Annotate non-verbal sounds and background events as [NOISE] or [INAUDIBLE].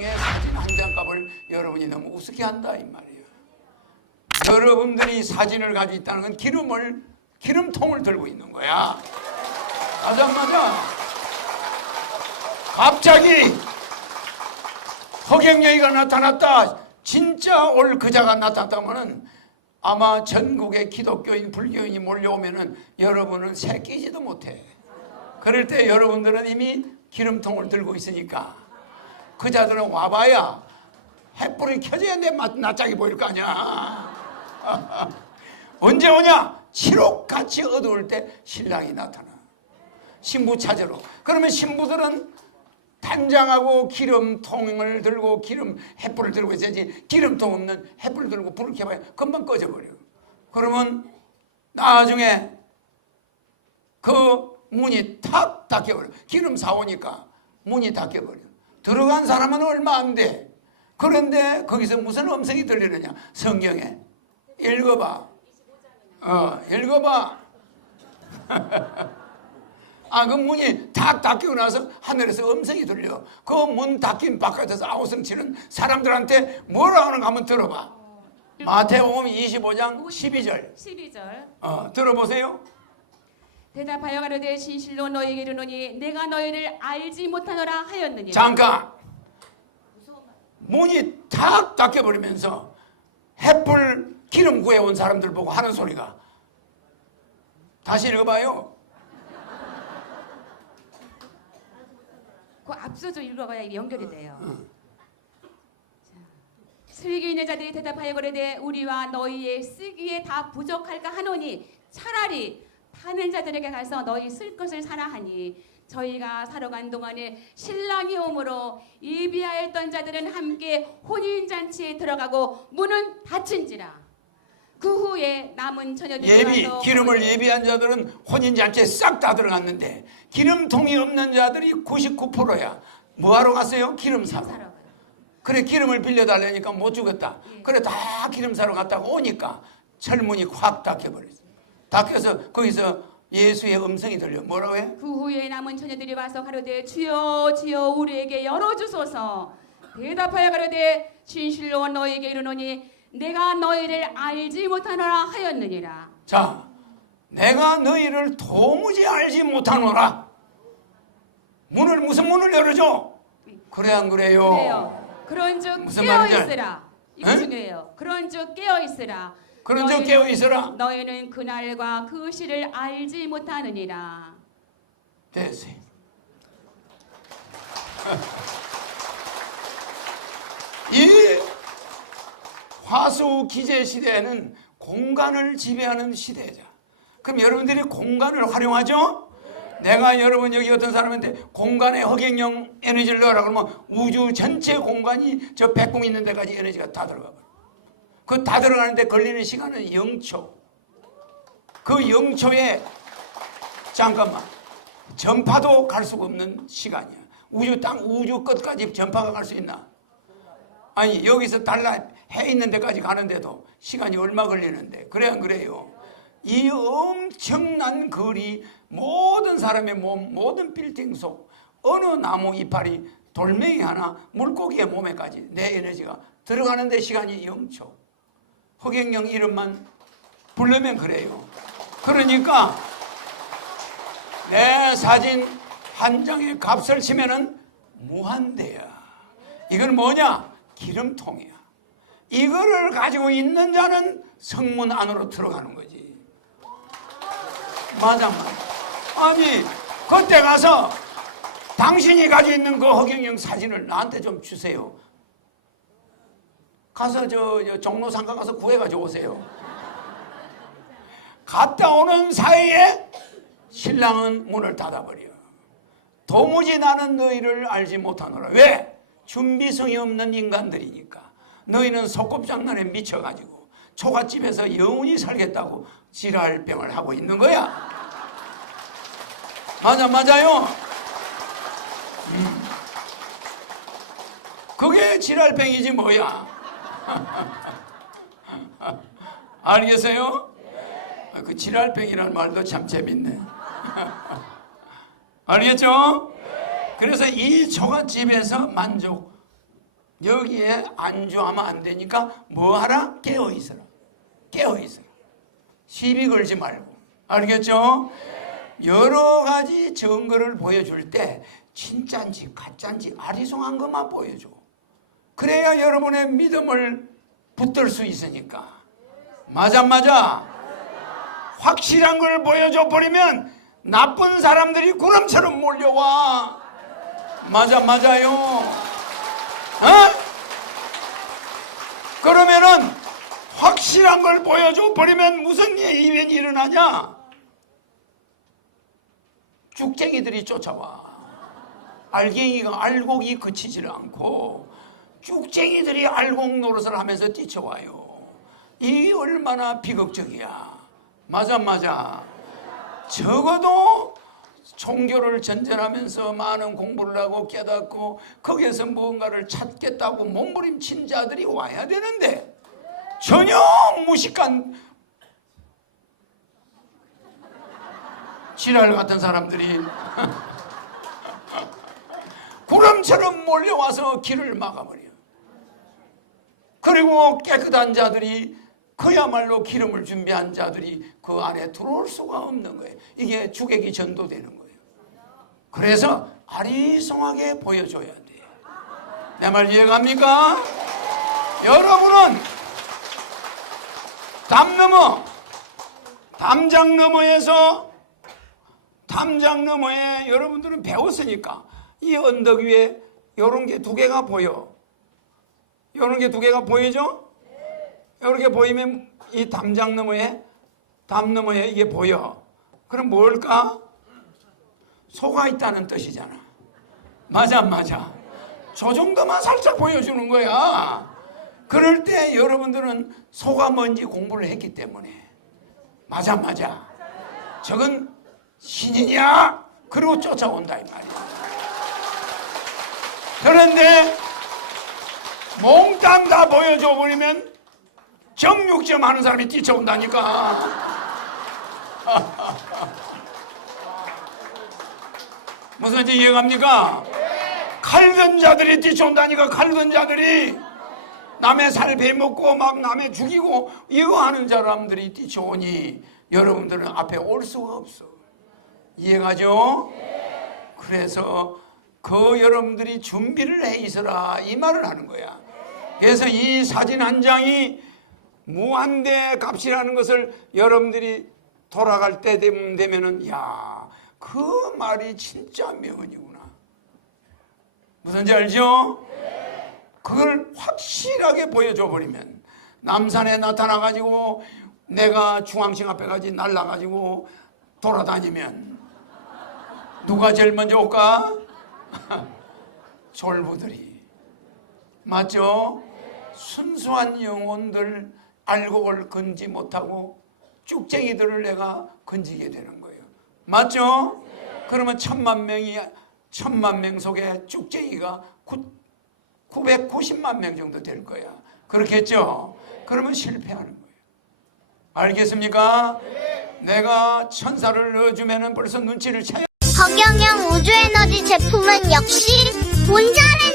의 사진 한 장 값을 여러분이 너무 우습게 한다 이 말이에요. 여러분들이 사진을 가지고 있다는 건 기름을 기름통을 들고 있는 거야. 가자마자 갑자기 허경영이가 나타났다. 진짜 올 그자가 나타났다면은 아마 전국의 기독교인 불교인이 몰려오면은 여러분은 새끼지도 못해. 그럴 때 여러분들은 이미 기름통을 들고 있으니까 그 자들은 와봐야 햇불이 켜져야 내 맛- 낯짝이 보일 거 아니야. [LAUGHS] 언제 오냐? 칠옥같이 어두울 때 신랑이 나타나. 신부 찾으러. 그러면 신부들은 단장하고 기름통을 들고 기름 햇불을 들고 있어야지 기름통 없는 햇불 들고 불을 켜봐야 금방 꺼져버려. 그러면 나중에 그 문이 탁 닫혀버려. 기름 사오니까 문이 닫혀버려. 들어간 사람은 얼마 안 돼. 그런데 거기서 무슨 음성이 들리느냐? 성경에 읽어봐. 어, 읽어봐. [LAUGHS] 아, 그 문이 탁 닫히고 나서 하늘에서 음성이 들려. 그 문 닫힌 바깥에서 아우성 치는 사람들한테 뭐라 하는가 한번 들어봐. 마태복음 25장 12절. 12절 어, 들어보세요. 대답하여 가로되 진실로 너희에게 이르노니 내가 너희를 알지 못하노라 하였느니라 잠깐. 문이 탁 닫혀버리면서 햇불 기름 구해온 사람들 보고 하는 소리가 다시 읽어봐요. 그 앞서 좀 읽어봐야 이게 연결이 돼요 자, 슬기 있는 자들이 대답하여 가로되 우리와 너희의 쓰기에 다 부족할까 하노니 차라리 파는 자들에게 가서 너희 쓸 것을 사라 하니 저희가 사러 간 동안에 신랑이 오므로 이비하였던 자들은 함께 혼인 잔치에 들어가고 문은 닫힌지라 그 후에 남은 처녀들이 예비 기름을 예비한 자들은 혼인 잔치에 싹 다 들어갔는데 기름통이 없는 자들이 99%야. 뭐 하러 갔어요? 기름 사러. 그래 기름을 빌려달라니까 못 주겠다. 예. 그래 다 기름 사러 갔다가 오니까 철문이 확 닫혀버렸어. 닫혀서 거기서 예수의 음성이 들려. 뭐라고 해? 그 후에 남은 처녀들이 와서 가로되 주여 주여 우리에게 열어주소서 대답하여 가로되 진실로 너희에게 이르노니 내가 너희를 알지 못하노라 하였느니라 자, 내가 너희를 도무지 알지 못하노라. 문을 무슨 문을 열어줘? 그래 안 그래요? 그래요 그런즉 무슨 깨어 말인지 알- 있으라 이거 에? 중요해요 그런즉 깨어 있으라 그런즉 너희는- 깨어 있으라. 너희는 그날과 그 시를 알지 못하느니라 됐어요. [LAUGHS] 이 화수 기재 시대에는 공간을 지배하는 시대자. 그럼 여러분들이 공간을 활용하죠? 내가 여러분 여기 어떤 사람한테 공간에 허경영 에너지를 넣으라 그러면 우주 전체 공간이 저 백궁 있는 데까지 에너지가 다 들어가 버려. 그 다 들어가는데 걸리는 시간은 0초. 그 0초에 잠깐만 전파도 갈 수가 없는 시간이야. 우주 땅 우주 끝까지 전파가 갈 수 있나? 아니 여기서 달라 해 있는 데까지 가는데도 시간이 얼마 걸리는데 그래 안 그래요? 이 엄청난 거리 모든 사람의 몸 모든 빌딩 속 어느 나무 이파리 돌멩이 하나 물고기의 몸에까지 내 에너지가 들어가는데 시간이 0초 허경영 이름만 부르면 그래요 그러니까 내 사진 한 장의 값을 치면은 무한대야. 이건 뭐냐? 기름통이야. 이거를 가지고 있는 자는 성문 안으로 들어가는 거지. 맞아, 맞아. 아니, 그때 가서 당신이 가지고 있는 그 허경영 사진을 나한테 좀 주세요. 가서 저, 저 종로 상가 가서 구해가지고 오세요. 갔다 오는 사이에 신랑은 문을 닫아버려. 도무지 나는 너희를 알지 못하노라. 왜? 준비성이 없는 인간들이니까. 너희는 소꿉장난에 미쳐가지고 초가집에서 영원히 살겠다고 지랄병을 하고 있는 거야. 맞아, 맞아요. 음. 그게 지랄병이지 뭐야. [LAUGHS] 알겠어요? 그 지랄병이라는 말도 참 재밌네. [LAUGHS] 알겠죠? 그래서 이 초가집에서 만족 여기에 안주하면 안 되니까 뭐 하라? 깨어 있어라. 깨어 있어라. 시비 걸지 말고. 알겠죠? 여러 가지 증거를 보여줄 때 진짜인지 가짜인지 아리송한 것만 보여줘. 그래야 여러분의 믿음을 붙들 수 있으니까. 맞아, 맞아. 확실한 걸 보여줘 버리면 나쁜 사람들이 구름처럼 몰려와. 맞아, 맞아요. 어? 그러면은 확실한 걸 보여줘 버리면 무슨 일이 일어나냐? 쭉쟁이들이 쫓아와. 알갱이가 알곡이 그치지를 않고 쭉쟁이들이 알곡 노릇을 하면서 뛰쳐와요. 이 얼마나 비극적이야. 맞아, 맞아. 적어도 종교를 전전하면서 많은 공부를 하고 깨닫고 거기에서 무언가를 찾겠다고 몸부림친 자들이 와야 되는데 전혀 무식한 지랄 같은 사람들이 [LAUGHS] 구름처럼 몰려와서 길을 막아버려. 그리고 깨끗한 자들이 그야말로 기름을 준비한 자들이 그 안에 들어올 수가 없는 거예요. 이게 주객이 전도되는 거예요. 그래서 아리송하게 보여줘야 돼요. 내 말 이해갑니까? 여러분은 담 너머, 담장 너머에서 담장 너머에 여러분들은 배웠으니까 이 언덕 위에 이런 게 두 개가 보여. 이런 게두 개가 보이죠? 이렇게 보이면 이 담장 너머에 담 너머에 이게 보여. 그럼 뭘까? 소가 있다는 뜻이잖아. 맞아, 맞아. 저 정도만 살짝 보여주는 거야. 그럴 때 여러분들은 소가 뭔지 공부를 했기 때문에. 맞아, 맞아. 저건 신이냐? 그리고 쫓아온다, 이 말이야. 그런데 몽땅 다 보여줘 버리면 정육점 하는 사람이 뛰쳐온다니까. [LAUGHS] 무슨지 이해갑니까? 칼든 자들이 뛰쳐온다니까 칼든 자들이 남의 살 베먹고 막 남의 죽이고 이거 하는 사람들이 뛰쳐오니 여러분들은 앞에 올 수가 없어 이해가죠? 그래서 그 여러분들이 준비를 해 있어라 이 말을 하는 거야 그래서 이 사진 한 장이 무한대 값이라는 것을 여러분들이 돌아갈 때 되면- 되면은 야, 그 말이 진짜 명언이구나. 무슨지 알죠? 그걸 확실하게 보여줘 버리면 남산에 나타나 가지고 내가 중앙청 앞에까지 날라 가지고 돌아다니면 누가 제일 먼저 올까? [LAUGHS] 졸부들이 맞죠? 순수한 영혼들 알곡을 건지 못하고 쭉쟁이들을 내가 건지게 되는 거예요. 맞죠? 그러면 천만 명이 천만 명 속에 쭉쟁이가 990만 명 정도 될 거야. 그렇겠죠? 그러면 실패하는 거예요. 알겠습니까? 내가 천사를 넣어주면 벌써 눈치를 채요. 허경영 우주에너지 제품은 역시 본자라